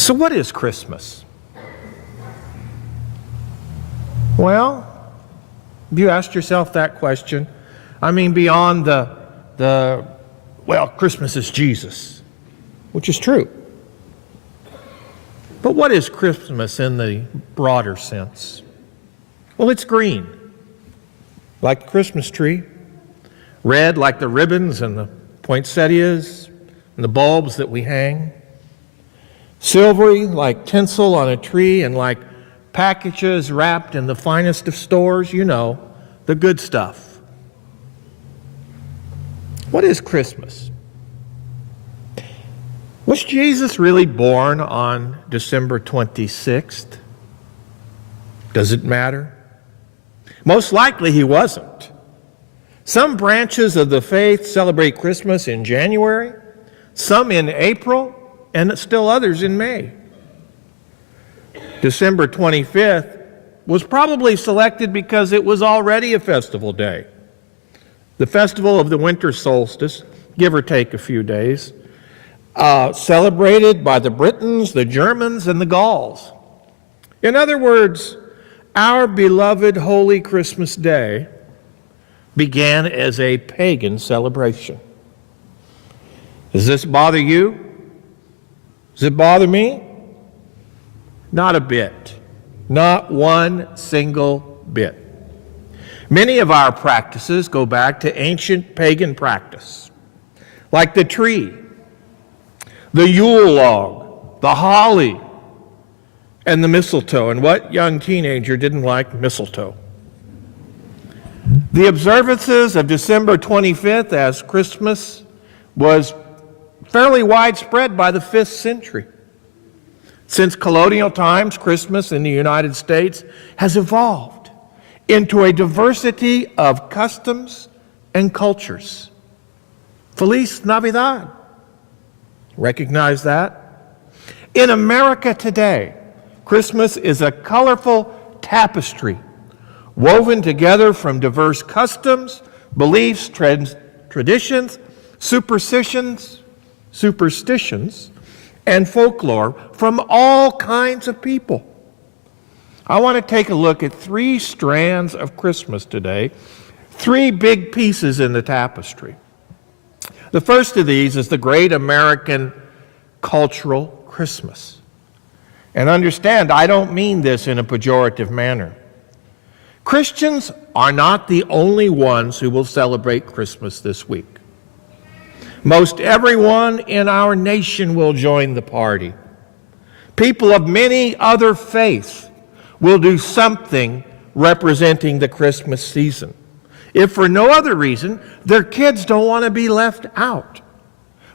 So what is Christmas? Well, have you asked yourself that question? I mean, beyond well, Christmas is Jesus, which is true. But what is Christmas in the broader sense? Well, it's green, like the Christmas tree. Red, like the ribbons and the poinsettias and the bulbs that we hang. Silvery, like tinsel on a tree, and like packages wrapped in the finest of stores, you know, the good stuff. What is Christmas? Was Jesus really born on December 26th? Does it matter? Most likely he wasn't. Some branches of the faith celebrate Christmas in January, some in April, and still others in May. December 25th was probably selected because it was already a festival day. The festival of the winter solstice, give or take a few days, celebrated by the Britons, the Germans, and the Gauls. In other words, our beloved Holy Christmas Day began as a pagan celebration. Does this bother you? Does it bother me? Not a bit. Not one single bit. Many of our practices go back to ancient pagan practice, like the tree, the Yule log, the holly, and the mistletoe. And what young teenager didn't like mistletoe? The observances of December 25th as Christmas was fairly widespread by the 5th century. Since colonial times, Christmas in the United States has evolved into a diversity of customs and cultures. Feliz Navidad. Recognize that? In America today, Christmas is a colorful tapestry woven together from diverse customs, beliefs, traditions, superstitions, and folklore from all kinds of people. I want to take a look at 3 strands of Christmas today, 3 big pieces in the tapestry. The first of these is the great American cultural Christmas. And understand, I don't mean this in a pejorative manner. Christians are not the only ones who will celebrate Christmas this week. Most everyone in our nation will join the party. People of many other faiths will do something representing the Christmas season. If for no other reason, their kids don't want to be left out.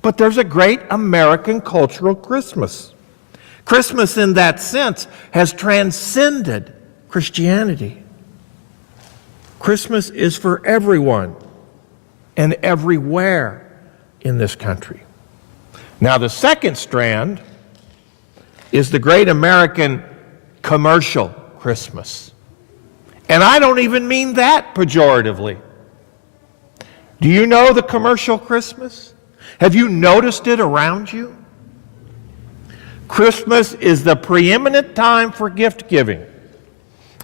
But there's a great American cultural Christmas. Christmas in that sense has transcended Christianity. Christmas is for everyone and everywhere in this country. Now, the second strand is the great American commercial Christmas. And I don't even mean that pejoratively. Do you know the commercial Christmas? Have you noticed it around you? Christmas is the preeminent time for gift giving.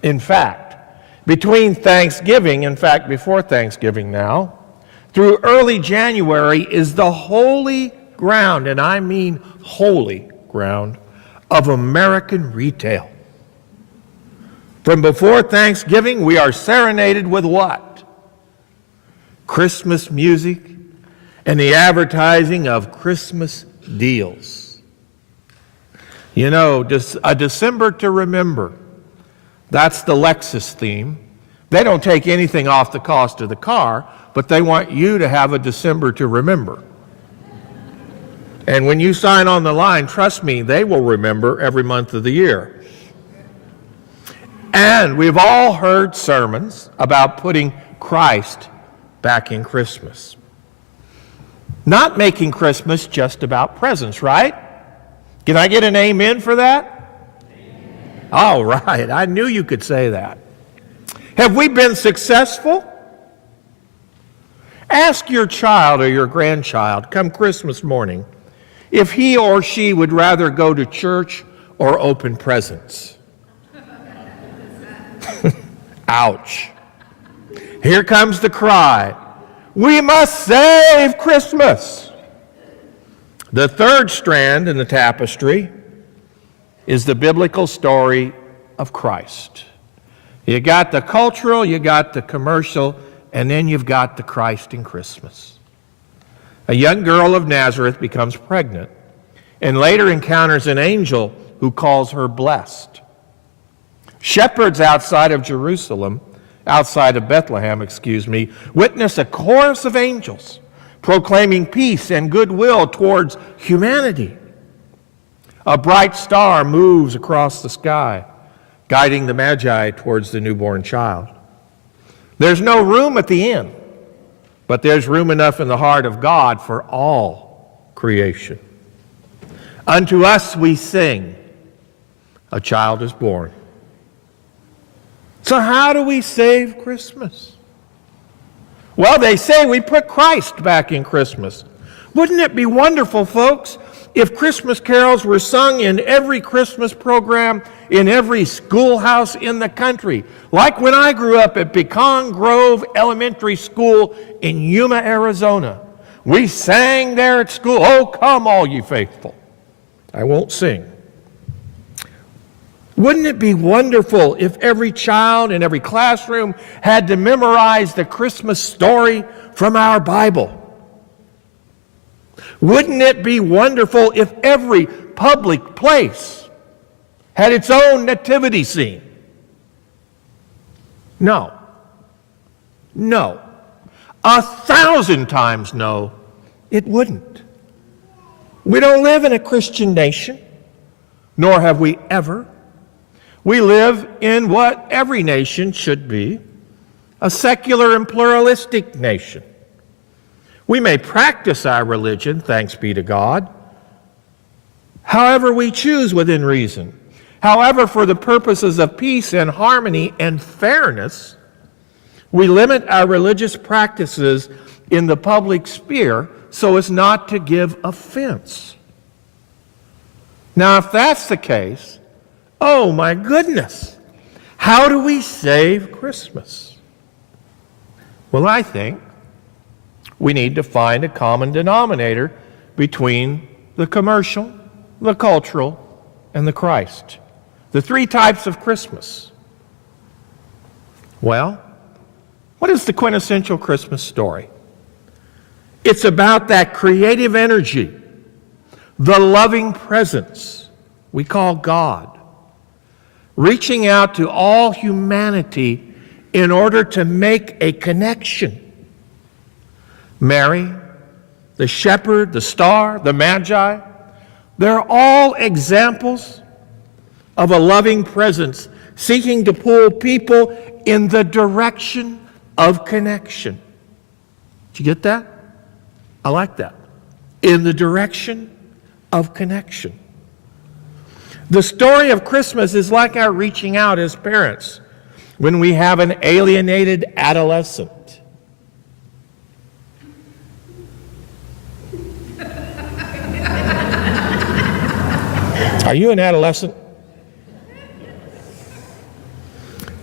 In fact, between Thanksgiving, in fact, before Thanksgiving now, through early January is the holy ground, and I mean holy ground, of American retail. From before Thanksgiving, we are serenaded with what? Christmas music and the advertising of Christmas deals. You know, a December to remember. That's the Lexus theme. They don't take anything off the cost of the car, but they want you to have a December to remember. And when you sign on the line, trust me, they will remember every month of the year. And we've all heard sermons about putting Christ back in Christmas. Not making Christmas just about presents, right? Can I get an amen for that? All right, I knew you could say that. Have we been successful? Ask your child or your grandchild, come Christmas morning, if he or she would rather go to church or open presents. Ouch. Here comes the cry. We must save Christmas. The third strand in the tapestry is the biblical story of Christ. You got the cultural, you got the commercial, and then you've got the Christ in Christmas. A young girl of Nazareth becomes pregnant and later encounters an angel who calls her blessed. Shepherds outside of Bethlehem, witness a chorus of angels proclaiming peace and goodwill towards humanity. A bright star moves across the sky, guiding the Magi towards the newborn child. There's no room at the inn, but there's room enough in the heart of God for all creation. Unto us we sing, a child is born. So how do we save Christmas? Well, they say we put Christ back in Christmas. Wouldn't it be wonderful, folks, if Christmas carols were sung in every Christmas program, in every schoolhouse in the country, like when I grew up at Pecan Grove Elementary School in Yuma, Arizona. We sang there at school, "Oh, come all ye faithful." I won't sing. Wouldn't it be wonderful if every child in every classroom had to memorize the Christmas story from our Bible? Wouldn't it be wonderful if every public place had its own nativity scene? No. No. 1,000 times no, it wouldn't. We don't live in a Christian nation, nor have we ever. We live in what every nation should be, a secular and pluralistic nation. We may practice our religion, thanks be to God, however we choose within reason. However, for the purposes of peace and harmony and fairness, we limit our religious practices in the public sphere so as not to give offense. Now, if that's the case, oh my goodness, how do we save Christmas? Well, I think we need to find a common denominator between the commercial, the cultural, and the Christ. The three types of Christmas. Well, what is the quintessential Christmas story? It's about that creative energy, the loving presence we call God, reaching out to all humanity in order to make a connection. Mary, the shepherd, the star, the Magi, they're all examples of a loving presence seeking to pull people in the direction of connection. Did you get that? I like that. In the direction of connection. The story of Christmas is like our reaching out as parents when we have an alienated adolescent. Are you an adolescent?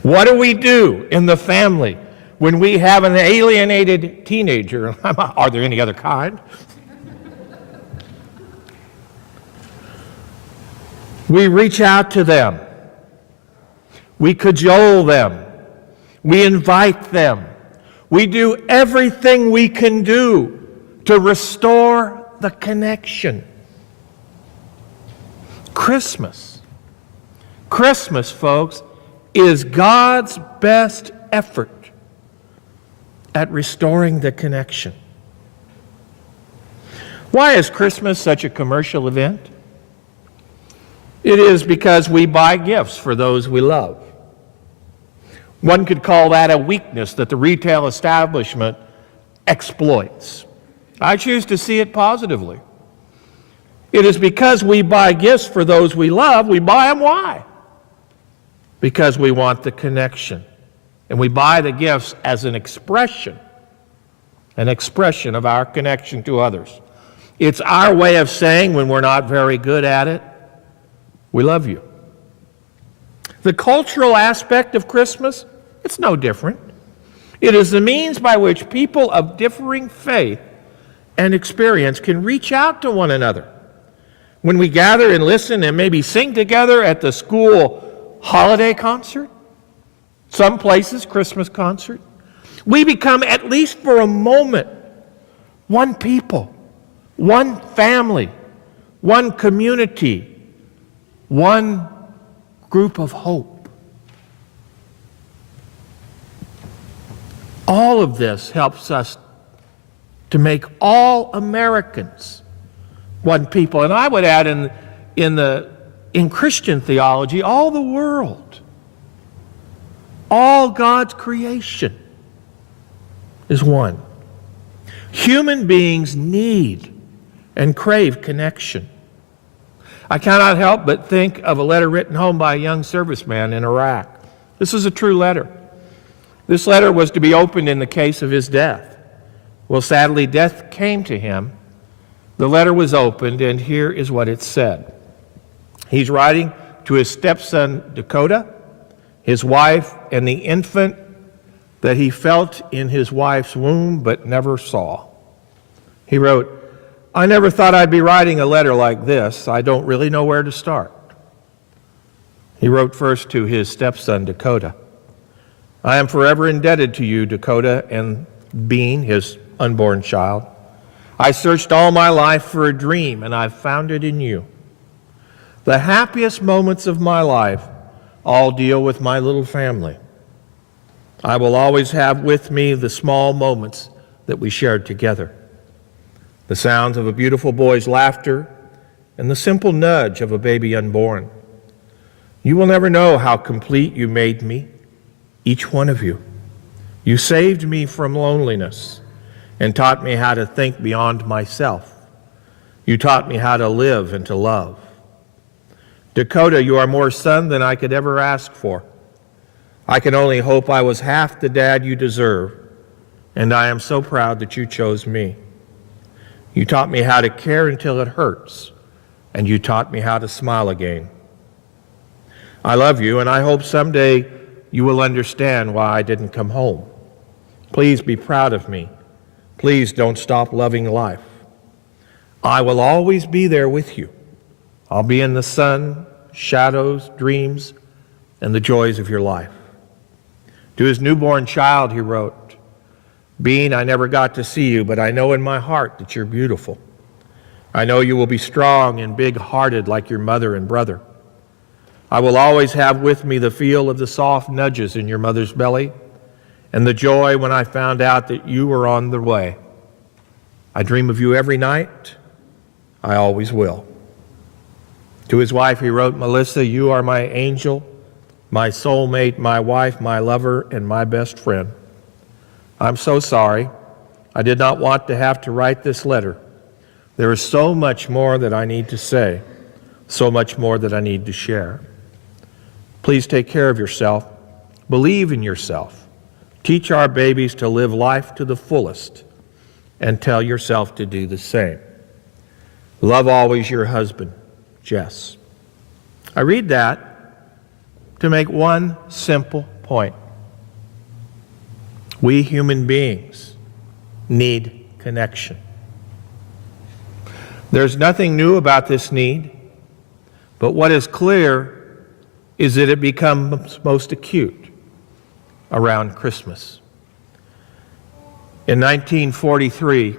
What do we do in the family when we have an alienated teenager? Are there any other kind? We reach out to them. We cajole them. We invite them. We do everything we can do to restore the connection. Christmas, folks, is God's best effort at restoring the connection. Why is Christmas such a commercial event? It is because we buy gifts for those we love. One could call that a weakness that the retail establishment exploits. I choose to see it positively. It is because we buy gifts for those we love, we buy them. Why? Because we want the connection. And we buy the gifts as an expression of our connection to others. It's our way of saying, when we're not very good at it, we love you. The cultural aspect of Christmas, it's no different. It is the means by which people of differing faith and experience can reach out to one another. When we gather and listen and maybe sing together at the school holiday concert, some places Christmas concert, we become, at least for a moment, one people, one family, one community, one group of hope. All of this helps us to make all Americans one people. And I would add in Christian theology, all the world, all God's creation is one. Human beings need and crave connection. I cannot help but think of a letter written home by a young serviceman in Iraq. This is a true letter. This letter was to be opened in the case of his death. Well, sadly, death came to him. The letter was opened, and here is what it said. He's writing to his stepson, Dakota, his wife, and the infant that he felt in his wife's womb but never saw. He wrote, "I never thought I'd be writing a letter like this. I don't really know where to start." He wrote first to his stepson, Dakota. "I am forever indebted to you, Dakota," and Bean, his unborn child. "I searched all my life for a dream, and I've found it in you. The happiest moments of my life all deal with my little family. I will always have with me the small moments that we shared together. The sounds of a beautiful boy's laughter and the simple nudge of a baby unborn. You will never know how complete you made me, each one of you. You saved me from loneliness and taught me how to think beyond myself. You taught me how to live and to love. Dakota, you are more son than I could ever ask for. I can only hope I was half the dad you deserve, and I am so proud that you chose me. You taught me how to care until it hurts, and you taught me how to smile again. I love you, and I hope someday you will understand why I didn't come home. Please be proud of me. Please don't stop loving life. I will always be there with you. I'll be in the sun, shadows, dreams, and the joys of your life." To his newborn child, he wrote, "Bean, I never got to see you, but I know in my heart that you're beautiful. I know you will be strong and big-hearted like your mother and brother. I will always have with me the feel of the soft nudges in your mother's belly and the joy when I found out that you were on the way. I dream of you every night. I always will." To his wife, he wrote, "Melissa, you are my angel, my soulmate, my wife, my lover, and my best friend. I'm so sorry. I did not want to have to write this letter. There is so much more that I need to say, so much more that I need to share. Please take care of yourself. Believe in yourself. Teach our babies to live life to the fullest, and tell yourself to do the same. Love always your husband, Jess." I read that to make one simple point. We human beings need connection. There's nothing new about this need, but what is clear is that it becomes most acute around Christmas. In 1943,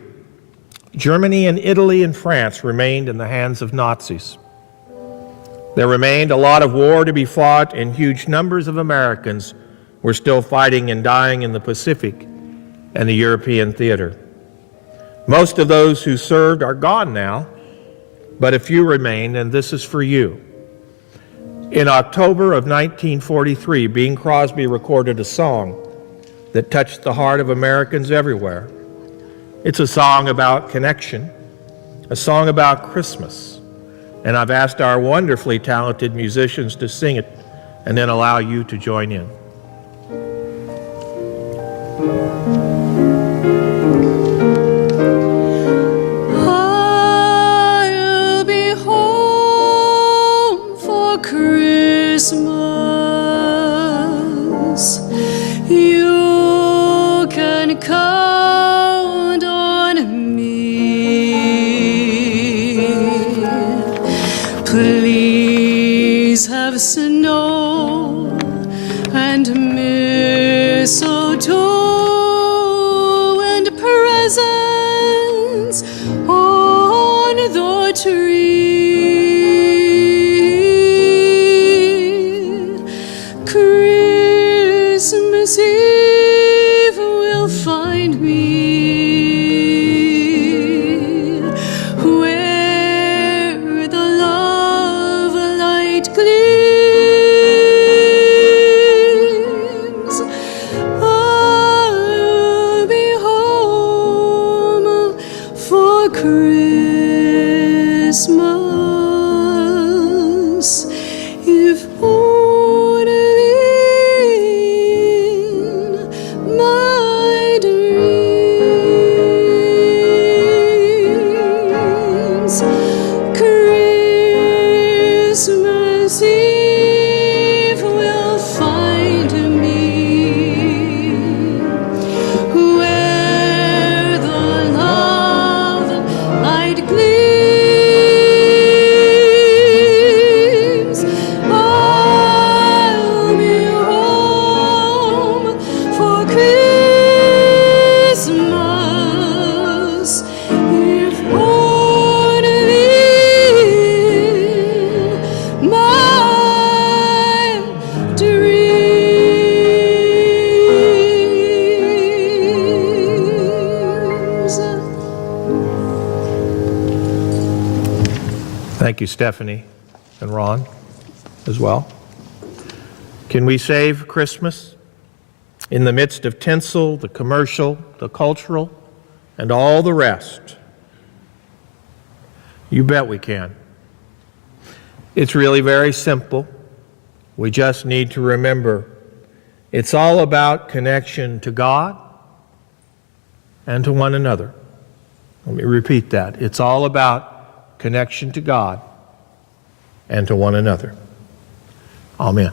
Germany and Italy and France remained in the hands of Nazis. There remained a lot of war to be fought, and huge numbers of Americans were still fighting and dying in the Pacific and the European theater. Most of those who served are gone now, but a few remain, and this is for you. In October of 1943, Bing Crosby recorded a song that touched the heart of Americans everywhere. It's a song about connection, a song about Christmas, and I've asked our wonderfully talented musicians to sing it and then allow you to join in. Oh Please have snow and mistletoe and presents on the tree. Christmas Eve will find me where the love light gleams. I'll be home for Christmas, if only in my dreams. Christmas Eve will find me where the love light gleams. I'll be home for Christmas, if only in my dreams. Thank you, Stephanie and Ron, as well. Can we save Christmas in the midst of tinsel, the commercial, the cultural, and all the rest? You bet we can. It's really very simple. We just need to remember it's all about connection to God and to one another. Let me repeat that. It's all about connection to God and to one another. Amen.